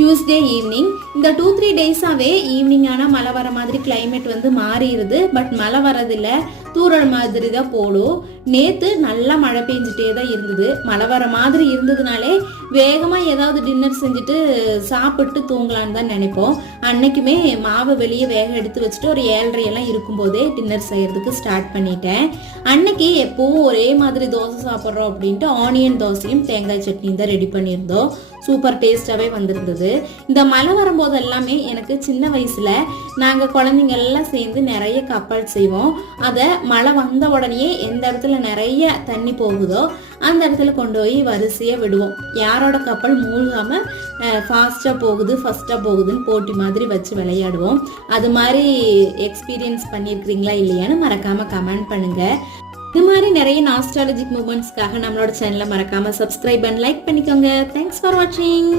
Tuesday evening. இந்த 2-3 டேஸாகவே evening ஆனால் மழை வர மாதிரி கிளைமேட் வந்து மாறிடுது. பட் மழை வரதில்ல, தூறல் மாதிரி தான் போடும். நேற்று நல்லா மழை பெஞ்சிட்டே தான் இருந்தது. மழை வர மாதிரி இருந்ததுனாலே வேகமாக ஏதாவது டின்னர் செஞ்சுட்டு சாப்பிட்டு தூங்கலான்னு தான் நினைப்போம். அன்னைக்குமே மாவை வெளியே வேக எடுத்து வச்சுட்டு ஒரு 7:30 எல்லாம் இருக்கும்போதே டின்னர் செய்யறதுக்கு ஸ்டார்ட் பண்ணிட்டேன். அன்னைக்கு எப்பவும் ஒரே மாதிரி தோசை சாப்பிட்றோம் அப்படின்ட்டு ஆனியன் தோசையும் தேங்காய் சட்னியும் தான் ரெடி பண்ணியிருந்தோம். சூப்பர் டேஸ்டாகவே வந்திருந்தது. இந்த மழை வரும்போது எல்லாமே எனக்கு சின்ன வயசில் நாங்கள் குழந்தைங்க எல்லாம் சேர்ந்து நிறைய கப்பல் செய்வோம். அதை மழை வந்த உடனே எந்த இடத்துல நிறைய தண்ணி போகுதோ அந்த இடத்துல கொண்டு போய் வரிசையாக விடுவோம். யாரோட கப்பல் மூழ்காமல் ஃபாஸ்ட்டாக போகுது ஃபஸ்ட்டாக போகுதுன்னு போட்டி மாதிரி வச்சு விளையாடுவோம். அது மாதிரி எக்ஸ்பீரியன்ஸ் பண்ணியிருக்கிறீங்களா இல்லையான்னு மறக்காமல் கமெண்ட் பண்ணுங்கள். இது மாதிரி நிறைய நாஸ்டாலஜிக் மூமெண்ட்ஸ்க்காக நம்மளோட சேனலை மறக்காமல் சப்ஸ்கிரைப் அண்ட் லைக் பண்ணிக்கோங்க. தேங்க்ஸ் ஃபார் வாட்சிங்.